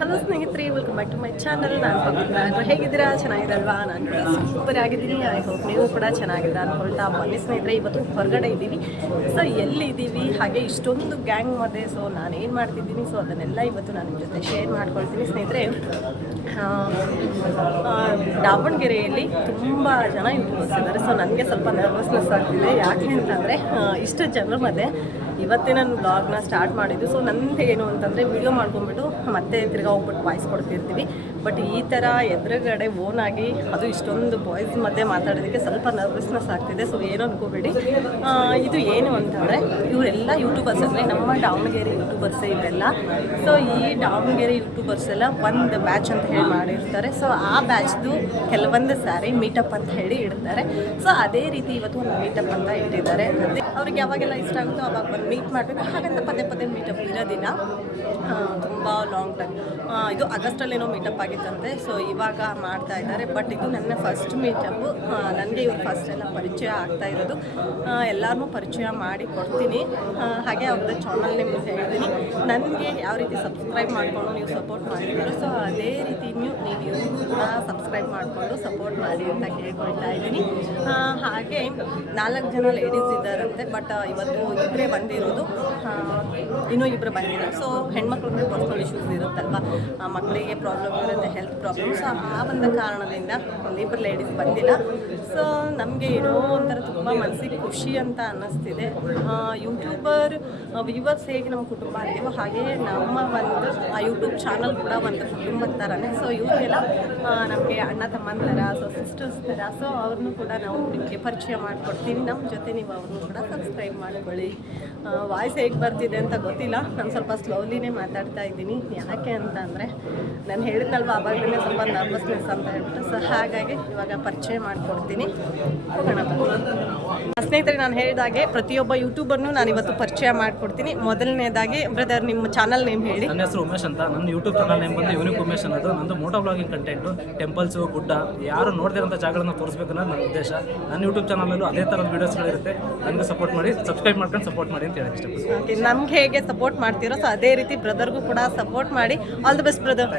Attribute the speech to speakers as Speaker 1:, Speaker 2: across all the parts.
Speaker 1: Hello ಸ್ನೇಹಿತರೆ welcome back to my channel ನಾನು ಪಕ್ಕ ಹೇಗಿದ್ದೀರಾ? ಚೆನ್ನಾಗಿರಲ್ವಾ? ನಾನು ಕೂಡ ಸೂಪರ್ ಆಗಿದ್ದೀನಿ. ಐ ಹೋಪ್ ನೀವು ಕೂಡ ಚೆನ್ನಾಗಿದ್ದೀರಾ ಅಂದ್ಕೊಳ್ತಾ ಬನ್ನಿ ಸ್ನೇಹಿತರೆ. ಇವತ್ತು ಹೊರಗಡೆ ಇದ್ದೀವಿ. ಸೊ ಎಲ್ಲಿದ್ದೀವಿ? ಹಾಗೆ ಇಷ್ಟೊಂದು ಗ್ಯಾಂಗ್ ಮಧ್ಯೆ. ಸೊ ನಾನು ಏನು ಮಾಡ್ತಿದ್ದೀನಿ? ಸೊ ಅದನ್ನೆಲ್ಲ ಇವತ್ತು ನಾನು ನಿಮ್ಮ ಜೊತೆ ಶೇರ್ ಮಾಡ್ಕೊಳ್ತೀನಿ ಸ್ನೇಹಿತರೆ. ದಾವಣಗೆರೆಯಲ್ಲಿ ತುಂಬ ಜನ ಯೂಟ್ಯೂಬರ್ಸ್ ಇದ್ದಾರೆ. ಸೊ ನನಗೆ ಸ್ವಲ್ಪ ನರ್ವಸ್ನೆಸ್ ಆಗ್ತಿದೆ. ಯಾಕೆ ಅಂತಂದರೆ ಇಷ್ಟು ಜನರ ಮಧ್ಯೆ ಇವತ್ತೇ ನಾನು ಬ್ಲಾಗ್ನ ಸ್ಟಾರ್ಟ್ ಮಾಡಿದ್ದು. ಸೊ ನಂದು ಏನು ಅಂತಂದರೆ ವಿಡಿಯೋ ಮಾಡ್ಕೊಂಡ್ಬಿಟ್ಟು ಮತ್ತೆ ತಿರ್ಗಾ ಹೋಗ್ಬಿಟ್ಟು ವಾಯ್ಸ್ ಕೊಡ್ತಿರ್ತೀವಿ. ಬಟ್ ಈ ಥರ ಎದುರುಗಡೆ ಓನ್ ಆಗಿ ಅದು ಇಷ್ಟೊಂದು ಬಾಯ್ಸ್ ಮಧ್ಯೆ ಮಾತಾಡೋದಕ್ಕೆ ಸ್ವಲ್ಪ ನರ್ವಸ್ನೆಸ್ ಆಗ್ತಿದೆ. ಸೊ ಏನು ಅನ್ಕೋಬೇಡಿ. ಇದು ಏನು ಅಂತಂದರೆ ಇವರೆಲ್ಲ ಯೂಟ್ಯೂಬರ್ಸ್ ಅಂದರೆ ನಮ್ಮ ದಾವಣಗೆರೆ ಯೂಟ್ಯೂಬರ್ಸೇ ಇವೆಲ್ಲ. ಸೊ ಈ ದಾವಣಗೆರೆ ಯೂಟ್ಯೂಬರ್ಸ್ ಎಲ್ಲ ಒಂದು ಬ್ಯಾಚ್ ಅಂತ ಹೇಳಿ ಮಾಡಿರ್ತಾರೆ. ಸೊ ಆ ಬ್ಯಾಚ್ದು ಕೆಲವೊಂದು ಸಾರಿ ಮೀಟಪ್ ಅಂತ ಹೇಳಿ ಇಡ್ತಾರೆ. ಸೊ ಅದೇ ರೀತಿ ಇವತ್ತು ಒಂದು ಮೀಟಪ್ ಅಂತ ಇಟ್ಟಿದ್ದಾರೆ. ಅವ್ರಿಗೆ ಯಾವಾಗೆಲ್ಲ ಇಷ್ಟ ಆಗುತ್ತೋ ಅವಾಗ ಬಂದು ಮೀಟ್ ಮಾಡಬೇಕು. ಹಾಗಂತ ಪದೇ ಪದೇ ಮೀಟಪ್ ಇರೋದಿಲ್ಲ ತುಂಬ ಲಾಂಗ್ ಟೈಮ್ ಇದು ಆಗಸ್ಟಲ್ಲೇನೋ ಮೀಟಪ್ ಆಗಿತ್ತಂತೆ. ಸೊ ಇವಾಗ ಮಾಡ್ತಾ ಇದ್ದಾರೆ. ಬಟ್ ಇದು ನನ್ನ ಫಸ್ಟ್ ಮೀಟಪ್ಪು ನನಗೆ ಇವ್ರು ಫಸ್ಟ್ ಎಲ್ಲ ಪರಿಚಯ ಆಗ್ತಾ ಇರೋದು. ಎಲ್ಲರನ್ನೂ ಪರಿಚಯ ಮಾಡಿ ಕೊಡ್ತೀನಿ. ಹಾಗೆ ಅವ್ರದ್ದು ಚಾನಲ್ ನಿಮ್ಗೆ ಹೇಳ್ತೀನಿ. ನನಗೆ ಯಾವ ರೀತಿ ಸಬ್ಸ್ಕ್ರೈಬ್ ಮಾಡಿಕೊಂಡು ನೀವು ಸಪೋರ್ಟ್ ಮಾಡಿದ್ದೀರೋ ಸೊ ಅದೇ ರೀತಿ ನೀವು ನೀವು ಇವ್ರಿಗೂ ಕೂಡ ಸಬ್ಸ್ಕ್ರೈಬ್ ಮಾಡಿಕೊಂಡು ಸಪೋರ್ಟ್ ಮಾಡಿ ಅಂತ ಕೇಳ್ಕೊಳ್ತಾ ಇದ್ದೀನಿ. ಹಾಗೆ ನಾಲ್ಕು ಜನ ಲೇಡೀಸ್ ಇದ್ದಾರಂತೆ ಬಟ್ ಇವತ್ತು ಇಬ್ಬರೇ ಬಂದಿರೋದು. ಇನ್ನೂ ಇಬ್ಬರು ಬಂದಿಲ್ಲ. ಸೊ ಹೆಣ್ಮಕ್ಳಿಗೆ ಪರ್ಸನಲ್ ಇಶ್ಯೂಸ್ ಇರುತ್ತಲ್ವ? ಮಕ್ಕಳಿಗೆ ಪ್ರಾಬ್ಲಮ್ ಇರುತ್ತೆ ಹೆಲ್ತ್ ಪ್ರಾಬ್ಲಮ್ ಸೊ ಆ ಒಂದು ಕಾರಣದಿಂದ ಒಂದಿಬ್ಬರು ಲೇಡೀಸ್ ಬಂದಿಲ್ಲ. ಸೊ ನಮಗೆ ಏನೋ ಒಂಥರ ತುಂಬ ಮನಸ್ಸಿಗೆ ಖುಷಿ ಅಂತ ಅನ್ನಿಸ್ತಿದೆ. ಯೂಟ್ಯೂಬರ್ ವ್ಯೂವರ್ಸ್ ಹೇಗೆ ನಮ್ಮ ಕುಟುಂಬ ಅಂತೀವೋ ಹಾಗೆ ನಮ್ಮ ಒಂದು, ಆ ಯೂಟ್ಯೂಬ್ ಚಾನಲ್ ಕೂಡ ಒಂದು ಕುಟುಂಬದ ಥರನೇ ಸೊ ಇವರೆಲ್ಲ ನಮಗೆ ಅಣ್ಣ, ತಮ್ಮನ ಥರ ಸೊ ಸಿಸ್ಟರ್ಸ್ ಥರ ಸೊ ಅವ್ರನ್ನೂ ಕೂಡ ನಾವು ನಿಮಗೆ ಪರಿಚಯ ಮಾಡಿಕೊಡ್ತೀವಿ ನಮ್ಮ ಜೊತೆ ನೀವು ಅವ್ರನ್ನೂ ಕೂಡ ಸಬ್ಸ್ಕ್ರೈಬ್ ಮಾಡ್ಕೊಳ್ಳಿ. ವಾಯ್ಸ್ ಹೇಗೆ ಬರ್ತಿದೆ ಅಂತ ಗೊತ್ತಿಲ್ಲ. ನಾನು ಸ್ವಲ್ಪ ಸ್ಲೋಲಿನೇ ಮಾತಾಡ್ತಾ ಇದ್ದೀನಿ. ಯಾಕೆ ಅಂತ ಅಂದರೆ ನಾನು ಹೇಳಿದ್ನಲ್ವ ಆವಾಗಲೇ ಸ್ವಲ್ಪ ನರ್ವಸ್ನೆಸ್ ಅಂತ ಹೇಳ್ಬಿಟ್ಟು. ಸೊ ಹಾಗಾಗಿ ಇವಾಗ ಪರಿಚಯ ಮಾಡಿಕೊಡ್ತೀನಿ. ಹೋಗೋಣ. ಸ್ನೇಹಿತರೆ ನಾನು ಹೇಳಿದಾಗೆ ಪ್ರತಿಯೊಬ್ಬ ಯೂಟ್ಯೂಬರ್ನು ನಾನು ಇವತ್ತು ಪರಿಚಯ ಮಾಡಿಕೊಡ್ತೀನಿ. ಮೊದಲನೇದಾಗಿ ಬ್ರದರ್ ನಿಮ್ಮ ಚಾನಲ್ ನೇಮ್ ಹೇಳಿ.
Speaker 2: ನನ್ನ ಹೆಸರು ಉಮೇಶ್ ಅಂತ. ನನ್ನ ಯೂಟ್ಯೂಬ್ ಚಾನಲ್ ನೇಮ್ ಬಂದು ಯೂನಿಕ್ ಉಮೇಶ್ ಅನ್ನೋದು. ನಂದು ಮೋಟೋ ಬ್ಲಾಗಿಂಗ್ ಕಂಟೆಂಟು ಟೆಂಪಲ್ಸು ಗುಡ್ಡ ಯಾರು ನೋಡ್ದಿರೋಂಥ ಜಾಗಗಳನ್ನ ತೋರಿಸ್ಬೇಕು ಅನ್ನೋದು ನನ್ನ ಉದ್ದೇಶ. ನನ್ನ ಯೂಟ್ಯೂಬ್ ಚಾನಲಲ್ಲೂ ಅದೇ ಥರದ ವೀಡಿಯೋಸ್ಗಳಿರುತ್ತೆ ನನಗೆ ಸಪೋರ್ಟ್ ಮಾಡಿ ಸಬ್ಸ್ಕ್ರೈಬ್ ಮಾಡ್ಕೊಂಡು ಸಪೋರ್ಟ್ ಮಾಡಿ ಅಂತ ಹೇಳಕ್ಕೆ ಇಷ್ಟಪಡ್ತೀನಿ.
Speaker 1: ನಮ್ಗೆ ಹೇಗೆ ಸಪೋರ್ಟ್ ಮಾಡ್ತೀರೋ ಸೊ ಅದೇ ರೀತಿ ಬ್ರದರ್ಗೂ ಕೂಡ ಸಪೋರ್ಟ್ ಮಾಡಿ. All the best brother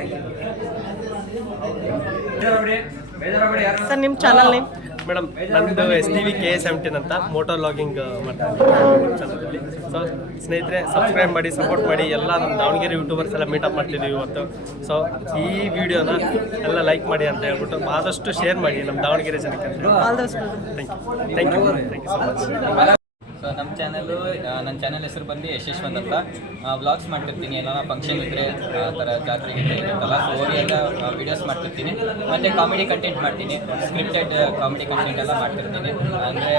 Speaker 1: sir ನಿಮ್ಮ ಚಾನಲ್ ನೇಮ್
Speaker 3: ಮೇಡಮ್ ನಮ್ಮದು S T V K seventeen ಅಂತ ಮೋಟರ್ ಲಾಗಿಂಗ್ ಮಾಡ್ತಾ ಇದ್ದೀನಿ. ಚಾನಲಲ್ಲಿ ಸೊ ಸ್ನೇಹಿತರೆ ಸಬ್ಸ್ಕ್ರೈಬ್ ಮಾಡಿ ಸಪೋರ್ಟ್ ಮಾಡಿ ಎಲ್ಲ ನಮ್ಮ ದಾವಣಗೆರೆ ಯೂಟ್ಯೂಬರ್ಸ್ ಎಲ್ಲ ಮೀಟಪ್ ಮಾಡ್ತಿದ್ದೀವಿ ಇವತ್ತು. ಸೊ ಈ ವಿಡಿಯೋನ ಎಲ್ಲ ಲೈಕ್ ಮಾಡಿ ಅಂತ ಹೇಳ್ಬಿಟ್ಟು ಆದಷ್ಟು ಶೇರ್ ಮಾಡಿ ನಮ್ಮ ದಾವಣಗೆರೆ ಜನಕ್ಕೆ
Speaker 1: all
Speaker 3: thank you thank you thank you so much
Speaker 4: so ನಮ್ಮ ಚಾನಲ್ಲು ನನ್ನ ಚಾನಲ್ ಹೆಸರು ಬಂದು ಯಶಸ್ವಂತ್ ಅಂತ. ವ್ಲಾಗ್ಸ್ ಮಾಡ್ತಿರ್ತೀನಿ ಏನಾರ ಫಂಕ್ಷನ್ ಇದ್ದರೆ ಆ ಥರ ಜಾತ್ರೆ ಇದ್ರೆ ಇರುತ್ತಲ್ಲ. ಸೊ ಎಲ್ಲ ವೀಡಿಯೋಸ್ ಮಾಡ್ತಿರ್ತೀನಿ. ಮತ್ತು ಕಾಮಿಡಿ ಕಂಟೆಂಟ್ ಮಾಡ್ತೀನಿ. ಸ್ಕ್ರಿಪ್ಟೆಡ್ ಕಾಮಿಡಿ ಕಂಟೆಂಟ್ ಎಲ್ಲ ಮಾಡ್ತಿರ್ತೀನಿ. ಅಂದರೆ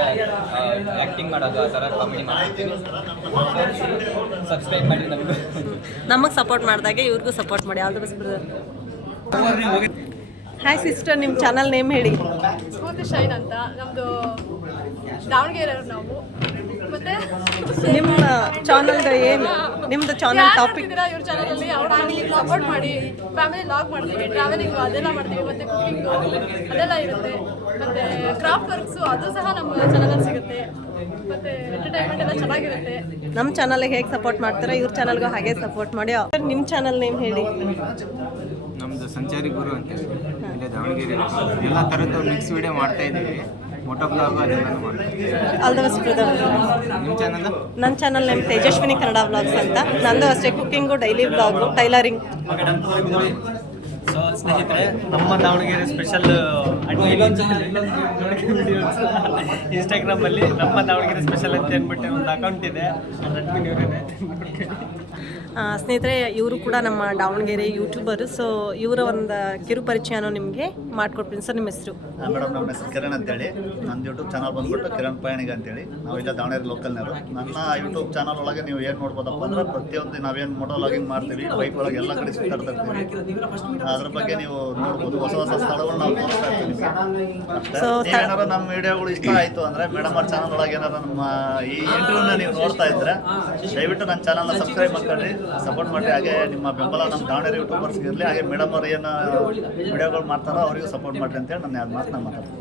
Speaker 4: ಆ್ಯಕ್ಟಿಂಗ್ ಮಾಡೋದು ಆ ಥರ ಕಾಮಿಡಿ ಮಾಡ್ತಿರ್ತೀನಿ. ಸಬ್ಸ್ಕ್ರೈಬ್ ಮಾಡಿ ನಮಗೆ.
Speaker 1: ನಮಗೆ ಸಪೋರ್ಟ್ ಮಾಡಿದಾಗೆ ಇವ್ರಿಗೂ ಸಪೋರ್ಟ್ ಮಾಡಿ. ಯಾವ್ದು ದಿ ಬ್ರದರ್ ಹಾಯ್ ಸಿಸ್ಟರ್ ನಿಮ್ಮ ಚಾನಲ್ ನೇಮ್ ಹೇಳಿ.
Speaker 5: ಸ್ಫೂರ್ತಿ ಶೈನ್ ಅಂತ. ನಮ್ಮದು ದಾವಣಗೆರೆಯವ್ರು ನಾವು. ಮತ್ತೆ
Speaker 1: ನಿಮ್ಮ ಚಾನಲ್ದು ಏನು? ನಿಮ್ದು ಚಾನಲ್ ಟಾಪಿಕ್
Speaker 5: ಇವ್ರ ಚಾನಲಲ್ಲಿ ಅವ್ರ ಫ್ಯಾಮಿಲಿ ಸಪೋರ್ಟ್ ಮಾಡಿ ಫ್ಯಾಮಿಲಿ ಲಾಗ್ ಮಾಡ್ತೀವಿ ಟ್ರಾವೆಲಿಂಗ್ ಅದೆಲ್ಲ ಮಾಡ್ತೀವಿ ಮತ್ತೆ ಕುಕಿಂಗ್ ಅದೆಲ್ಲ ಇರುತ್ತೆ. ಮತ್ತೆ ಕ್ರಾಫ್ಟ್ ವರ್ಕ್ಸು ಅದು ಸಹ ನಮ್ಮ ಚಾನಲಲ್ಲಿ ಸಿಗುತ್ತೆ. ಮತ್ತೆ ಎಂಟರ್ಟೈನ್ಮೆಂಟ್ ಎಲ್ಲ ಚೆನ್ನಾಗಿರುತ್ತೆ.
Speaker 1: ನಮ್ಮ ಚಾನಲ್ಗೆ ಹೇಗೆ ಸಪೋರ್ಟ್ ಮಾಡ್ತಾರೆ? ಇವ್ರ ಚಾನಲ್ಗೂ ಹಾಗೆ ಸಪೋರ್ಟ್ ಮಾಡಿ. ನಿಮ್ಮ ಚಾನಲ್ ನೇಮ್ ಹೇಳಿ.
Speaker 6: ನಮ್ಮದು ಸಂಚಾರಿ ಗುರು ಅಂತ ಹೇಳಿ. ದಾವಣಗೆರೆ. ಎಲ್ಲ ಥರದ್ದು ಮಿಕ್ಸ್ ವಿಡಿಯೋ ಮಾಡ್ತಾ ಇದ್ದೀವಿ. ಮೋಟೋ ಬ್ಲಾಗು ಅದೆಲ್ಲ
Speaker 1: ಆಲ್ ದ ಬೆಸ್ಟ್ ಬ್ರದರ್
Speaker 6: ನಿಮ್ಮ ಚಾನಲ್
Speaker 1: ನನ್ನ channel name Tejaswini Kannada vlogs ಅಂತ. ನಂದು ಅಷ್ಟೇ cooking daily vlog tailoring
Speaker 3: so ಸ್ನೇಹಿತರೆ ನಮ್ಮ ದಾವಣಗೆರೆ ಸ್ಪೆಷಲ್ ಇನ್ಸ್ಟಾಗ್ರಾಮಲ್ಲಿ ನಮ್ಮ ದಾವಣಗೆರೆ ಸ್ಪೆಷಲ್ ಅಂತ ಅಂದ್ಬಿಟ್ಟು ಒಂದು ಅಕೌಂಟ್ ಇದೆ. ಅಡ್ಮಿನ್ ಇವರೇನೆ
Speaker 1: ಆ, ಸ್ನೇಹಿತರೆ ಇವರು ಕೂಡ ನಮ್ಮ ದಾವಣಗೆರೆ ಯೂಟ್ಯೂಬರು ಸೊ ಇವರ ಒಂದು ಕಿರು ಪರಿಚಯನೂ ನಿಮಗೆ ಮಾಡ್ಕೊಡ್ತೀನಿ. ಸರ್ ನಿಮ್ಮ ಹೆಸರು?
Speaker 7: ಮೇಡಮ್ ನಮ್ಮ ಹೆಸರು ಕಿರಣ್ ಅಂತೇಳಿ. ನನ್ನ ಯೂಟ್ಯೂಬ್ ಚಾನಲ್ ಬಂದ್ಬಿಟ್ಟು ಕಿರಣ್ ಪಯಣಿಗ ಅಂತೇಳಿ. ನಾವು ಇಲ್ಲ ದಾವಣಗೆರೆ ಲೋಕಲ್ನವರು ನನ್ನ ಯೂಟ್ಯೂಬ್ ಚಾನಲ್ ಒಳಗೆ ನೀವು ಏನು ನೋಡ್ಬೋದಪ್ಪ ಅಂದ್ರೆ ಪ್ರತಿಯೊಂದು ನಾವೇನು ಮೋಟೋ ಲಾಗಿಂಗ್ ಮಾಡ್ತೀವಿ ಬೈಕ್ ಒಳಗೆ ಎಲ್ಲ ಕಡೆ ಸುತ್ತಾಡ್ತಿರ್ತೀವಿ ಅದ್ರ ಬಗ್ಗೆ ನೀವು ನೋಡ್ಬೋದು. ಹೊಸ ಹೊಸ ಸ್ಥಳಗಳು ನಾವು ತೋರಿಸ್ತಾ ಇರ್ತೀವಿ ಅಷ್ಟೇ ನಮ್ಮ ವಿಡಿಯೋಗಳು ಇಷ್ಟ ಆಯಿತು ಅಂದರೆ ಮೇಡಮ್ ಅವ್ರ ಚಾನಲ್ ಒಳಗೆ ಏನಾರು ನಮ್ಮ ಈ ಇಂಟರ್ವ್ಯೂನ ನೀವು ನೋಡ್ತಾ ಇದ್ರೆ ದಯವಿಟ್ಟು ನನ್ನ ಚಾನಲ್ನ ಸಬ್ಸ್ಕ್ರೈಬ್ ಮಾಡ್ಕೊಳ್ಳಿ. ಸಪೋರ್ಟ್ ಮಾಡಿ ಹಾಗೆ ನಿಮ್ಮ ಬೆಂಬಲ ನಮ್ಮ ದಾವಣಗೆರೆ ಯೂಟ್ಯೂಬರ್ಸ್ಗೆ ಇರಲಿ ಹಾಗೆ ಮೇಡಮ್ ಅವ್ರು ಏನು ವಿಡಿಯೋಗಳು ಮಾಡ್ತಾರೋ ಅವರಿಗೂ ಸಪೋರ್ಟ್ ಮಾಡಿರಿ ಅಂತೇಳಿ ನಾನು ಎರಡು ಮಾತು ನಾನು ಮಾತಾಡ್ತೀನಿ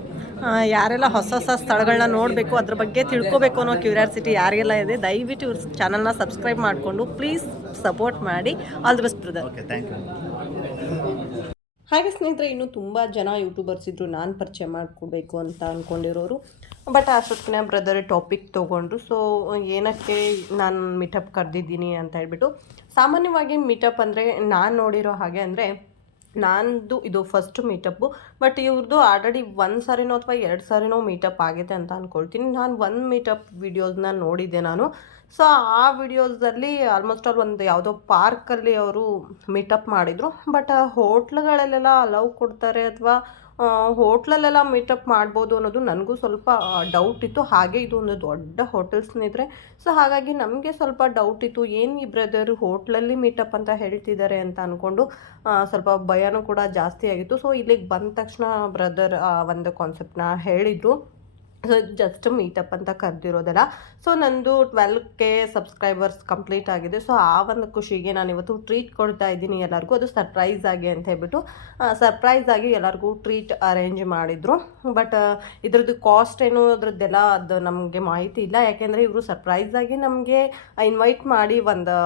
Speaker 1: ಯಾರೆಲ್ಲ ಹೊಸ ಹೊಸ ಸ್ಥಳಗಳನ್ನ ನೋಡಬೇಕು ಅದ್ರ ಬಗ್ಗೆ ತಿಳ್ಕೊಬೇಕು ಅನ್ನೋ ಕ್ಯೂರಿಯಾಸಿಟಿ ಯಾರಿಗೆಲ್ಲ ಇದೆ ದಯವಿಟ್ಟು ಇವ್ರ ಚಾನಲ್ನ ಸಬ್ಸ್ಕ್ರೈಬ್ ಮಾಡಿಕೊಂಡು ಪ್ಲೀಸ್ ಸಪೋರ್ಟ್ ಮಾಡಿ all the best brother
Speaker 7: okay thank you
Speaker 1: ಹಾಗೆ ಸ್ನೇಹಿತರೆ, ಇನ್ನೂ ತುಂಬ ಜನ ಯೂಟ್ಯೂಬರ್ಸ್ ಇದ್ದರು ನಾನು ಪರಿಚಯ ಮಾಡಿಕೊಡ್ಬೇಕು ಅಂತ ಅಂದ್ಕೊಂಡಿರೋರು ಬಟ್ ಅಷ್ಟೊತ್ತಿನ ಬ್ರದರ್ ಟಾಪಿಕ್ ತೊಗೊಂಡ್ರು ಸೊ ಏನಕ್ಕೆ ನಾನು ಮೀಟಪ್ ಕರೆದಿದ್ದೀನಿ ಅಂತ ಹೇಳ್ಬಿಟ್ಟು, ಸಾಮಾನ್ಯವಾಗಿ ಮೀಟಪ್ ಅಂದರೆ ನಾನು ನೋಡಿರೋ ಹಾಗೆ ಅಂದರೆ ನಂದು ಇದು ಫಸ್ಟ್ ಮೀಟಪ್ಪು ಬಟ್ ಇವ್ರದ್ದು ಆಲ್ರೆಡಿ ಒಂದು ಸಾರಿನೋ ಅಥವಾ ಎರಡು ಸಾರಿನೋ ಮೀಟಪ್ ಆಗಿದೆ ಅಂತ ಅಂದ್ಕೊಳ್ತೀನಿ ನಾನು ಒಂದು ಮೀಟಪ್ ವೀಡಿಯೋಸ್ನ ನೋಡಿದ್ದೆ ನಾನು. ಸೊ ಆ ವಿಡಿಯೋಸಲ್ಲಿ ಆಲ್ಮೋಸ್ಟ್ ಆಲ್ ಒಂದು ಯಾವುದೋ ಪಾರ್ಕಲ್ಲಿ ಅವರು ಮೀಟಪ್ ಮಾಡಿದರು. ಬಟ್ ಹೋಟ್ಲ್ಗಳಲ್ಲೆಲ್ಲ ಅಲೌ ಕೊಡ್ತಾರೆ ಅಥವಾ ಹೋಟ್ಲಲ್ಲೆಲ್ಲ ಮೀಟಪ್ ಮಾಡ್ಬೋದು ಅನ್ನೋದು ನನಗೂ ಸ್ವಲ್ಪ ಡೌಟ್ ಇತ್ತು. ಹಾಗೆ ಇದು ಒಂದು ದೊಡ್ಡ ಹೋಟೆಲ್ಸ್ನಿದ್ರೆ ಸೊ ಹಾಗಾಗಿ ನಮಗೆ ಸ್ವಲ್ಪ ಡೌಟ್ ಇತ್ತು. ಏನು ಈ ಬ್ರದರ್ ಹೋಟ್ಲಲ್ಲಿ ಮೀಟಪ್ ಅಂತ ಹೇಳ್ತಿದ್ದಾರೆ ಅಂತ ಅಂದ್ಕೊಂಡು ಸ್ವಲ್ಪ ಭಯನೂ ಕೂಡ ಜಾಸ್ತಿ ಆಗಿತ್ತು. ಸೊ ಇಲ್ಲಿಗೆ ಬಂದ ತಕ್ಷಣ ಬ್ರದರ್ ಒಂದು ಕಾನ್ಸೆಪ್ಟ್ನ ಹೇಳಿದರು. ಜಸ್ಟ್ ಮೀಟಪ್ ಅಂತ ಕರೆದಿರೋದಲ್ಲ. ಸೊ ನಂದು ಟ್ವೆಲ್ ಕೆ ಸಬ್ಸ್ಕ್ರೈಬರ್ಸ್ ಕಂಪ್ಲೀಟ್ ಆಗಿದೆ. ಸೊ ಆ ಒಂದು ಖುಷಿಗೆ ನಾನು ಇವತ್ತು ಟ್ರೀಟ್ ಕೊಡ್ತಾ ಇದ್ದೀನಿ ಎಲ್ಲರಿಗೂ. ಅದು ಸರ್ಪ್ರೈಸ್ ಆಗಿ ಅಂತ ಹೇಳ್ಬಿಟ್ಟು ಸರ್ಪ್ರೈಸ್ ಆಗಿ ಎಲ್ಲರಿಗೂ ಟ್ರೀಟ್ ಅರೇಂಜ್ ಮಾಡಿದರು. ಬಟ್ ಇದ್ರದ್ದು ಕಾಸ್ಟ್ ಏನು ಅದ್ರದ್ದೆಲ್ಲ ಅದು ನಮಗೆ ಮಾಹಿತಿ ಇಲ್ಲ. ಯಾಕೆಂದರೆ ಇವರು ಸರ್ಪ್ರೈಸ್ ಆಗಿ ನಮಗೆ ಇನ್ವೈಟ್ ಮಾಡಿ ಒಂದು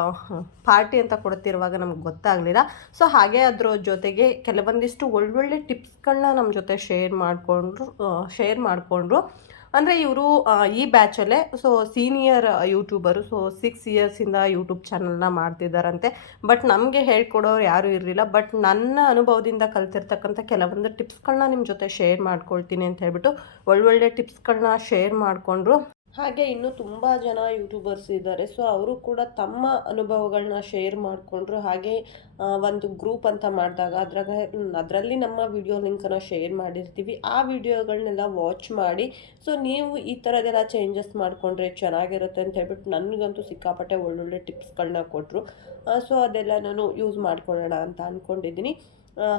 Speaker 1: ಪಾರ್ಟಿ ಅಂತ ಕೊಡ್ತಿರುವಾಗ ನಮ್ಗೆ ಗೊತ್ತಾಗಲಿಲ್ಲ. ಸೊ ಹಾಗೆ ಅದ್ರ ಜೊತೆಗೆ ಕೆಲವೊಂದಿಷ್ಟು ಒಳ್ಳೊಳ್ಳೆ ಟಿಪ್ಸ್ಗಳನ್ನ ನಮ್ಮ ಜೊತೆ ಶೇರ್ ಮಾಡಿಕೊಂಡ್ರು ಶೇರ್ ಮಾಡಿಕೊಂಡ್ರು. ಅಂದರೆ ಇವರು ಈ ಬ್ಯಾಚಲ್ಲೇ so senior youtuber so six ಇಯರ್ಸಿಂದ YouTube ಚಾನಲ್ನ ಮಾಡ್ತಿದ್ದಾರಂತೆ ಬಟ್ ನಮಗೆ ಹೇಳ್ಕೊಡೋರು ಯಾರೂ ಇರಲಿಲ್ಲ. ಬಟ್ ನನ್ನ ಅನುಭವದಿಂದ ಕಲ್ತಿರ್ತಕ್ಕಂಥ ಕೆಲವೊಂದು ಟಿಪ್ಸ್ಗಳನ್ನ ನಿಮ್ಮ ಜೊತೆ ಶೇರ್ ಮಾಡ್ಕೊಳ್ತೀನಿ ಅಂತ ಹೇಳ್ಬಿಟ್ಟು ಒಳ್ಳೊಳ್ಳೆ ಟಿಪ್ಸ್ಗಳನ್ನ ಶೇರ್ ಮಾಡಿಕೊಂಡ್ರು. ಹಾಗೆ ಇನ್ನೂ ತುಂಬ ಜನ ಯೂಟ್ಯೂಬರ್ಸ್ ಇದ್ದಾರೆ. ಸೊ ಅವರು ಕೂಡ ತಮ್ಮ ಅನುಭವಗಳನ್ನ ಶೇರ್ ಮಾಡಿಕೊಂಡ್ರು. ಹಾಗೆ ಒಂದು ಗ್ರೂಪ್ ಅಂತ ಮಾಡಿದಾಗ ಅದ್ರಾಗ ಅದರಲ್ಲಿ ನಮ್ಮ ವಿಡಿಯೋ ಲಿಂಕನ್ನು ಶೇರ್ ಮಾಡಿರ್ತೀವಿ. ಆ ವಿಡಿಯೋಗಳನ್ನೆಲ್ಲ ವಾಚ್ ಮಾಡಿ ಸೊ ನೀವು ಈ ಥರದ್ದೆಲ್ಲ ಚೇಂಜಸ್ ಮಾಡಿಕೊಂಡ್ರೆ ಚೆನ್ನಾಗಿರುತ್ತೆ ಅಂತ ಹೇಳ್ಬಿಟ್ಟು ನನಗಂತೂ ಸಿಕ್ಕಾಪಟ್ಟೆ ಒಳ್ಳೊಳ್ಳೆ ಟಿಪ್ಸ್ಗಳನ್ನ ಕೊಟ್ಟರು ಸೊ ಅದೆಲ್ಲ ನಾನು ಯೂಸ್ ಮಾಡ್ಕೊಳ್ಳೋಣ ಅಂತ ಅಂದ್ಕೊಂಡಿದ್ದೀನಿ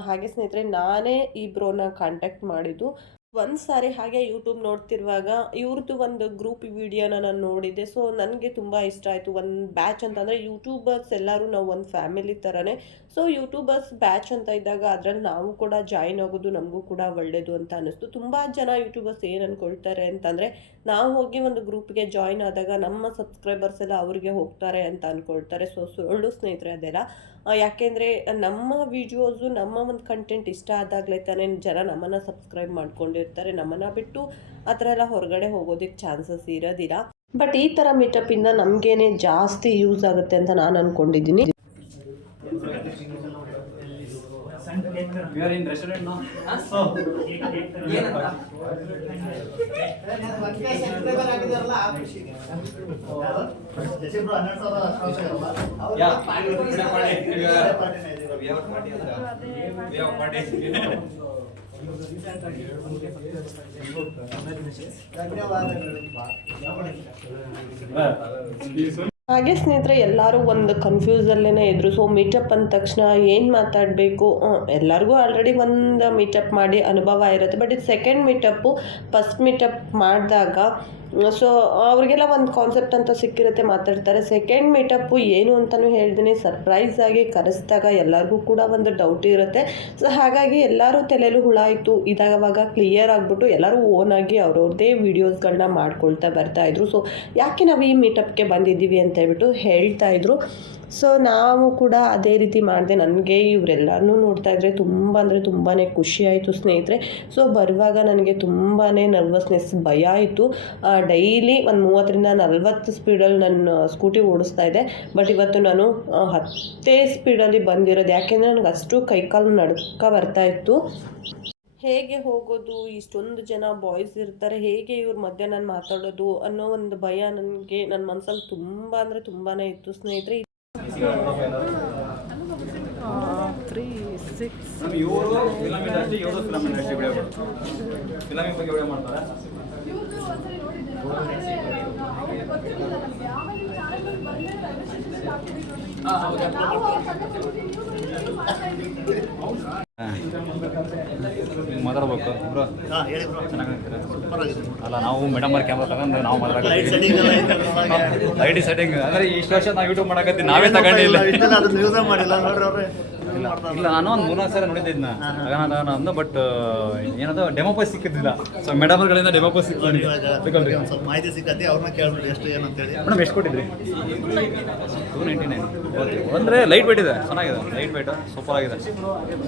Speaker 1: ಹಾಗೆ ಸ್ನೇಹಿತರೆ, ನಾನೇ ಈ ಬ್ರೋನ ಕಾಂಟ್ಯಾಕ್ಟ್ ಮಾಡಿದ್ದು. ಒಂದು ಸಾರಿ ಹಾಗೆ ಯೂಟ್ಯೂಬ್ ನೋಡ್ತಿರುವಾಗ ಇವ್ರದ್ದು ಒಂದು ಗ್ರೂಪ್ ವಿಡಿಯೋನ ನಾನು ನೋಡಿದ್ದೆ. ಸೊ ನನಗೆ ತುಂಬ ಇಷ್ಟ ಆಯಿತು. ಒಂದು ಬ್ಯಾಚ್ ಅಂತಂದರೆ ಯೂಟ್ಯೂಬರ್ಸ್ ಎಲ್ಲರೂ ನಾವು ಒಂದು ಫ್ಯಾಮಿಲಿ ಥರನೇ ಸೊ ಯೂಟ್ಯೂಬರ್ಸ್ ಬ್ಯಾಚ್ ಅಂತ ಇದ್ದಾಗ ಅದರಲ್ಲಿ ನಾವು ಕೂಡ ಜಾಯಿನ್ ಆಗೋದು ನಮಗೂ ಕೂಡ ಒಳ್ಳೆಯದು ಅಂತ ಅನ್ನಿಸ್ತು ತುಂಬ ಜನ ಯೂಟ್ಯೂಬರ್ಸ್ ಏನು ಅಂದ್ಕೊಳ್ತಾರೆ ಅಂತಂದರೆ ನಾವು ಹೋಗಿ ಒಂದು ಗ್ರೂಪ್ಗೆ ಜಾಯಿನ್ ಆದಾಗ ನಮ್ಮ ಸಬ್ಸ್ಕ್ರೈಬರ್ಸ್ ಎಲ್ಲ ಅವ್ರಿಗೆ ಹೋಗ್ತಾರೆ ಅಂತ ಅಂದ್ಕೊಳ್ತಾರೆ ಸೊ ಸುಳ್ಳು ಸ್ನೇಹಿತರೆ ಅದೆಲ್ಲ. ಯಾಕೆಂದರೆ ನಮ್ಮ ವಿಡಿಯೋಸು ನಮ್ಮ ಒಂದು ಕಂಟೆಂಟ್ ಇಷ್ಟ ಆದಾಗಲೇ ತಾನೇ ಜನ ನಮ್ಮನ್ನು ಸಬ್ಸ್ಕ್ರೈಬ್ ಮಾಡ್ಕೊಂಡಿರ್ತಾರೆ. ನಮ್ಮನ್ನು ಬಿಟ್ಟು ಆ ಥರ ಎಲ್ಲ ಹೊರಗಡೆ ಹೋಗೋದಕ್ಕೆ ಚಾನ್ಸಸ್ ಇರೋದಿಲ್ಲ. ಬಟ್ ಈ ಥರ ಮೀಟಪ್ಪಿಂದ ನಮಗೇನೆ ಜಾಸ್ತಿ ಯೂಸ್ ಆಗುತ್ತೆ ಅಂತ ನಾನು ಅಂದ್ಕೊಂಡಿದ್ದೀನಿ we are in restaurant no so ಏನಂತ? ಧನ್ಯವಾದಗಳು ಹಾಗೆ ಸ್ನೇಹಿತರೆ, ಎಲ್ಲರೂ ಒಂದು ಕನ್ಫ್ಯೂಸಲ್ಲೇ ಇದ್ರು. ಸೊ ಮೀಟಪ್ ಅಂದ ತಕ್ಷಣ ಏನು ಮಾತಾಡಬೇಕು? ಎಲ್ಲರಿಗೂ ಆಲ್ರೆಡಿ ಒಂದು ಮೀಟಪ್ ಮಾಡಿ ಅನುಭವ ಇರುತ್ತೆ. ಬಟ್ ಇದು ಸೆಕೆಂಡ್ ಮೀಟಪ್ಪು ಫಸ್ಟ್ ಮೀಟಪ್ ಮಾಡಿದಾಗ ಸೊ ಅವ್ರಿಗೆಲ್ಲ ಒಂದು ಕಾನ್ಸೆಪ್ಟ್ ಅಂತ ಸಿಕ್ಕಿರುತ್ತೆ ಮಾತಾಡ್ತಾರೆ. ಸೆಕೆಂಡ್ ಮೀಟಪ್ಪು ಏನು ಅಂತಲೂ ಹೇಳ್ತೀನಿ. ಸರ್ಪ್ರೈಸ್ ಆಗಿ ಕರೆಸಿದಾಗ ಎಲ್ಲರಿಗೂ ಕೂಡ ಒಂದು ಡೌಟ್ ಇರುತ್ತೆ. ಸೊ ಹಾಗಾಗಿ ಎಲ್ಲರೂ ತಲೆಯಲ್ಲೂ ಹುಳ ಇತ್ತು ಇದಾಗವಾಗ ಕ್ಲಿಯರ್ ಆಗಿಬಿಟ್ಟು ಎಲ್ಲರೂ ಓನಾಗಿ ಅವ್ರವ್ರದ್ದೇ ವೀಡಿಯೋಸ್ಗಳನ್ನ ಮಾಡ್ಕೊಳ್ತಾ ಬರ್ತಾಯಿದ್ರು ಸೊ ಯಾಕೆ ನಾವು ಈ ಮೀಟಪ್ಗೆ ಬಂದಿದ್ದೀವಿ ಅಂತ ಹೇಳ್ಬಿಟ್ಟು ಹೇಳ್ತಾ ಇದ್ರು. ಸೊ ನಾವು ಕೂಡ ಅದೇ ರೀತಿ ಮಾಡಿದೆ. ನನಗೆ ಇವರೆಲ್ಲರನ್ನೂ ನೋಡ್ತಾ ಇದ್ರೆ ತುಂಬ ಅಂದರೆ ತುಂಬಾ ಖುಷಿ ಆಯಿತು ಸ್ನೇಹಿತರೆ. ಸೊ ಬರುವಾಗ ನನಗೆ ತುಂಬಾ ನರ್ವಸ್ನೆಸ್ ಭಯ ಆಯಿತು. ಡೈಲಿ ಒಂದು ಮೂವತ್ತರಿಂದ ನಲ್ವತ್ತು ಸ್ಪೀಡಲ್ಲಿ ನಾನು ಸ್ಕೂಟಿ ಓಡಿಸ್ತಾ ಇದ್ದೆ. ಬಟ್ ಇವತ್ತು ನಾನು ಹತ್ತೇ ಸ್ಪೀಡಲ್ಲಿ ಬಂದಿರೋದು. ಯಾಕೆಂದರೆ ನನಗೆ ಅಷ್ಟು ಕೈಕಾಲು ನಡ್ಕ ಬರ್ತಾ ಇತ್ತು. ಹೇಗೆ ಹೋಗೋದು? ಇಷ್ಟೊಂದು ಜನ ಬಾಯ್ಸ್ ಇರ್ತಾರೆ. ಹೇಗೆ ಇವ್ರ ಮಧ್ಯೆ ನಾನು ಮಾತಾಡೋದು ಅನ್ನೋ ಒಂದು ಭಯ ನನಗೆ ನನ್ನ ಮನಸ್ಸಲ್ಲಿ ತುಂಬ ಅಂದರೆ ತುಂಬಾ ಇತ್ತು ಸ್ನೇಹಿತರೆ. ತ್ರೀ ಸಿಕ್ಸ್
Speaker 5: ಗೊತ್ತಿರಲಿಲ್ಲ ನಮಗೆ ವಿಡಿಯೋ ಇವ್ರು ಚಾನಲ್ ಬಂದೇ ರಿಜಿಸ್ಟ್ರೇಷನ್ ಆಗ್ತಿದ್ದೀವಿ ನಾವು ಸಣ್ಣ ಇವ್ರು ಮಾಡ್ತಾ
Speaker 8: ಮಾತಾಡ್ಬೇಕು. ಬ್ರೋ. ಅಲ್ಲ ನಾವು ಮೇಡಮ್ ಅವ್ರ ಕ್ಯಾಮ್ರಾ ತಗೊಂಡು ನಾವು
Speaker 7: ಮಾತಾಡ್ತೀವಿ ಐ
Speaker 8: ಡಿ ಸೆಟ್ಟಿಂಗ್ ಅಂದ್ರೆ ಇಷ್ಟು ವರ್ಷ ನಾವು ಯೂಟ್ಯೂಬ್ ಮಾಡಕತ್ತೀವಿ. ನಾವೇ ತಗೊಂಡಿಲ್ಲ.
Speaker 7: ಮಾಡಿಲ್ಲ ನೋಡ್ರಿ ಅವ್ರೆ.
Speaker 8: ಇಲ್ಲ. ಇಲ್ಲ ನಾನು ಒಂದು ಮೂರ್ನಾಲ್ಕು ಸಲ ನೋಡಿದ್ದೆ ಇದನ್ನ ತಗೋಣ ತಗೋಣ ಬಟ್ ಏನದು ಡೆಮೋ ಪಾಸ್ ಸಿಕ್ಕಿದ್ದಿಲ್ಲ ಸೊ ಮೇಡಮ್ಗಳಿಂದ ಡೆಮೋ ಪಾಸ್
Speaker 7: ಸಿಕ್ಕಿ
Speaker 8: ಸಿಕ್ಕಿದ್ದೆ
Speaker 7: ಸ್ವಲ್ಪ ಮಾಹಿತಿ ಸಿಕ್ಕತಿ ಅವ್ರನ್ನ ಕೇಳ್ಬಿಟ್ಟು ಎಷ್ಟು ಏನು ಅಂತೇಳಿ.
Speaker 8: ಮೇಡಮ್ ಎಷ್ಟು ಕೊಟ್ಟಿದ್ರಿ? ಟೂ ನೈಂಟಿ ನೈನ್ ಓಕೆ ಅಂದರೆ ಲೈಟ್ ವೈಟ್ ಇದೆ. ಚೆನ್ನಾಗಿದೆ. ಲೈಟ್ ವೈಟ್ ಸೂಪರ್ ಆಗಿದೆ.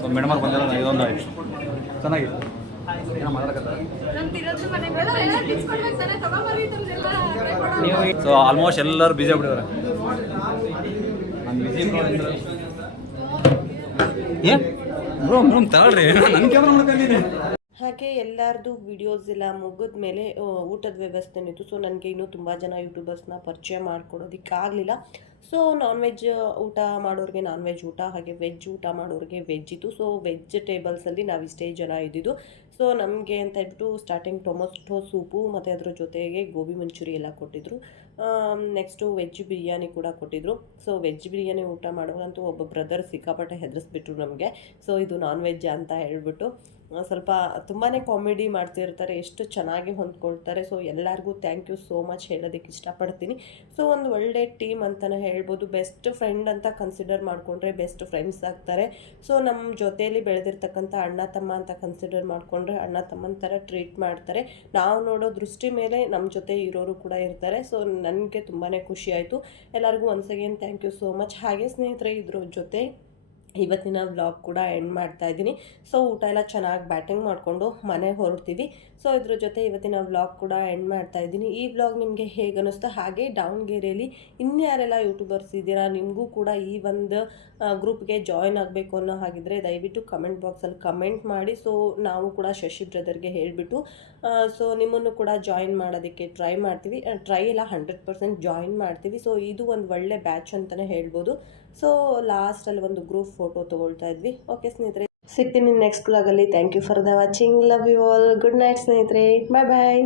Speaker 8: ಸೊ ಮೇಡಮ್ ಅವ್ರು ಬಂದಿರೋ ಇದೊಂದು ಆಯ್ತು. ಚೆನ್ನಾಗಿದೆ. ನೀವು ಸೊ ಆಲ್ಮೋಸ್ಟ್ ಎಲ್ಲರೂ ಬಿಸಿ ಆಗ್ಬಿಟ್ಟಿದ್ದಾರೆ. ನಾನು ಬಿಸಿ
Speaker 1: ಹಾಗೆ ಎಲ್ಲರದು ವಿಡಿಯೋಸ್ ಎಲ್ಲ ಮುಗಿದ ಮೇಲೆ ಊಟದ ವ್ಯವಸ್ಥೆ ಇತ್ತು ಸೊ ನನಗೆ ಇನ್ನೂ ತುಂಬ ಜನ ಯೂಟ್ಯೂಬರ್ಸ್ನ ಪರಿಚಯ ಮಾಡಿಕೊಡೋದಕ್ಕಾಗಲಿಲ್ಲ. ಸೊ ನಾನ್ ವೆಜ್ ಊಟ ಮಾಡೋರಿಗೆ ನಾನ್ ವೆಜ್ ಊಟ, ಹಾಗೆ ವೆಜ್ ಊಟ ಮಾಡೋರಿಗೆ ವೆಜ್ ಇತ್ತು. ಸೊ ವೆಜ್ ಟೇಬಲ್ಸಲ್ಲಿ ನಾವು ಇಷ್ಟೇ ಜನ ಇದ್ದಿದ್ದು. ಸೊ ನಮಗೆ ಅಂತ ಹೇಳ್ಬಿಟ್ಟು ಸ್ಟಾರ್ಟಿಂಗ್ ಟೊಮೊಟೊ ಸೂಪು, ಮತ್ತು ಅದ್ರ ಜೊತೆಗೆ ಗೋಬಿ ಮಂಚೂರಿ ಎಲ್ಲ ಕೊಟ್ಟಿದ್ರು. ನೆಕ್ಸ್ಟು ವೆಜ್ ಬಿರಿಯಾನಿ ಕೂಡ ಕೊಟ್ಟಿದ್ರು. ಸೊ ವೆಜ್ ಬಿರಿಯಾನಿ ಊಟ ಮಾಡುವಾಗಂತೂ ಒಬ್ಬ ಬ್ರದರ್ ಸಿಕ್ಕಾಪಟ್ಟೆ ಹೆದರಿಸ್ಬಿಟ್ರು ನಮಗೆ. ಸೊ ಇದು ನಾನ್ ವೆಜ್ ಅಂತ ಹೇಳ್ಬಿಟ್ಟು ಸ್ವಲ್ಪ ತುಂಬಾ ಕಾಮಿಡಿ ಮಾಡ್ತಿರ್ತಾರೆ, ಎಷ್ಟು ಚೆನ್ನಾಗಿ ಹೊಂದ್ಕೊಳ್ತಾರೆ. ಸೊ ಎಲ್ಲರಿಗೂ ಥ್ಯಾಂಕ್ ಯು ಸೋ ಮಚ್ ಹೇಳೋದಕ್ಕೆ ಇಷ್ಟಪಡ್ತೀನಿ. ಸೊ ಒಂದು ಒಳ್ಳೆ ಟೀಮ್ ಅಂತಲೇ ಹೇಳ್ಬೋದು. ಬೆಸ್ಟ್ ಫ್ರೆಂಡ್ ಅಂತ ಕನ್ಸಿಡರ್ ಮಾಡಿಕೊಂಡ್ರೆ ಬೆಸ್ಟ್ ಫ್ರೆಂಡ್ಸ್ ಆಗ್ತಾರೆ. ಸೊ ನಮ್ಮ ಜೊತೆಯಲ್ಲಿ ಬೆಳೆದಿರ್ತಕ್ಕಂಥ ಅಣ್ಣ ತಮ್ಮ ಅಂತ ಕನ್ಸಿಡರ್ ಮಾಡಿಕೊಂಡ್ರೆ ಅಣ್ಣ ತಮ್ಮನ ಥರ ಟ್ರೀಟ್ ಮಾಡ್ತಾರೆ. ನಾವು ನೋಡೋ ದೃಷ್ಟಿ ಮೇಲೆ ನಮ್ಮ ಜೊತೆ ಇರೋರು ಕೂಡ ಇರ್ತಾರೆ. ಸೊ ನನಗೆ ತುಂಬಾ ಖುಷಿ ಆಯಿತು. ಎಲ್ಲರಿಗೂ once again thank you so much ಹಾಗೆ ಸ್ನೇಹಿತರೆ, ಇದ್ರ ಜೊತೆ ಇವತ್ತಿನ ವ್ಲಾಗ್ ಕೂಡ ಎಂಡ್ ಮಾಡ್ತಾ ಇದ್ದೀನಿ. ಸೊ ಊಟ ಎಲ್ಲ ಚೆನ್ನಾಗಿ ಬ್ಯಾಟಿಂಗ್ ಮಾಡಿಕೊಂಡು ಮನೆ ಹೊರಡ್ತೀವಿ. ಸೊ ಇದ್ರ ಜೊತೆ ಇವತ್ತಿನ ವ್ಲಾಗ್ ಕೂಡ ಎಂಡ್ ಮಾಡ್ತಾ ಇದ್ದೀನಿ. ಈ ವ್ಲಾಗ್ ನಿಮಗೆ ಹೇಗೆ ಅನ್ನಿಸ್ತು ಹಾಗೆ ದಾವಣಗೆರೆಯಲ್ಲಿ ಇನ್ಯಾರೆಲ್ಲ ಯೂಟ್ಯೂಬರ್ಸ್ ಇದ್ದೀರಾ? ನಿಮಗೂ ಕೂಡ ಈ ಒಂದು ಗ್ರೂಪ್ಗೆ ಜಾಯ್ನ್ ಆಗಬೇಕು ಅನ್ನೋ ಹಾಗಿದ್ರೆ ದಯವಿಟ್ಟು ಕಮೆಂಟ್ ಬಾಕ್ಸಲ್ಲಿ ಕಮೆಂಟ್ ಮಾಡಿ. ಸೊ ನಾವು ಕೂಡ ಶಶಿ ಬ್ರದರ್ಗೆ ಹೇಳಿಬಿಟ್ಟು ಸೊ ನಿಮ್ಮನ್ನು ಕೂಡ ಜಾಯಿನ್ ಮಾಡೋದಕ್ಕೆ ಟ್ರೈ ಮಾಡ್ತೀವಿ. ಟ್ರೈ ಎಲ್ಲ ಹಂಡ್ರೆಡ್ ಪರ್ಸೆಂಟ್ ಜಾಯಿನ್ ಮಾಡ್ತೀವಿ. ಸೊ ಇದು ಒಂದು ಒಳ್ಳೆ ಬ್ಯಾಚ್ ಅಂತಲೇ ಹೇಳ್ಬೋದು. ಸೊ ಲಾಸ್ಟಲ್ಲಿ ಒಂದು ಗ್ರೂಪ್ ಫೋಟೋ ತೊಗೊಳ್ತಾ ಇದ್ವಿ. ಓಕೆ ಸ್ನೇಹಿತರೆ. ಸಿಗ್ತೀನಿ next ಬ್ಲಾಗಲ್ಲಿ thank you for the watching love you all good night ಸ್ನೇಹಿತರೆ. Bye bye